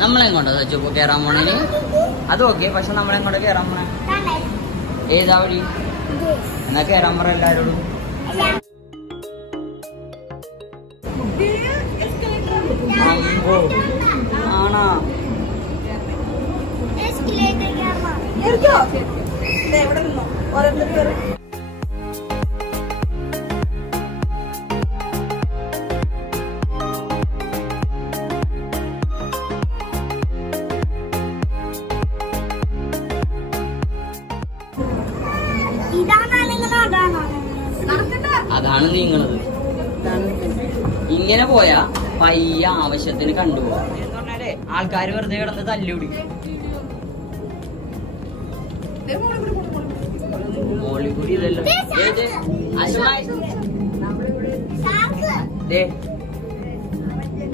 നമ്മളെങ്ങോട്ടാ ചോദിച്ചപ്പോ കേറാൻ പോണേന്? അത് ഓക്കെ, പക്ഷെ നമ്മളെങ്ങോട്ടാ കേറാൻ പോണേ? ഏതാ വഴി? എന്നാ കേറാൻ പറ എല്ലാരോടും. ആണോ? അതാണ് നീങ്ങണത്. ഇങ്ങനെ പോയാ പയ്യ ആവശ്യത്തിന് കണ്ടുപോവാ. ആൾക്കാര് വെറുതെ കിടന്ന് തല്ലുപിടി. മോളിൽ കൂടി ഇതല്ലോ.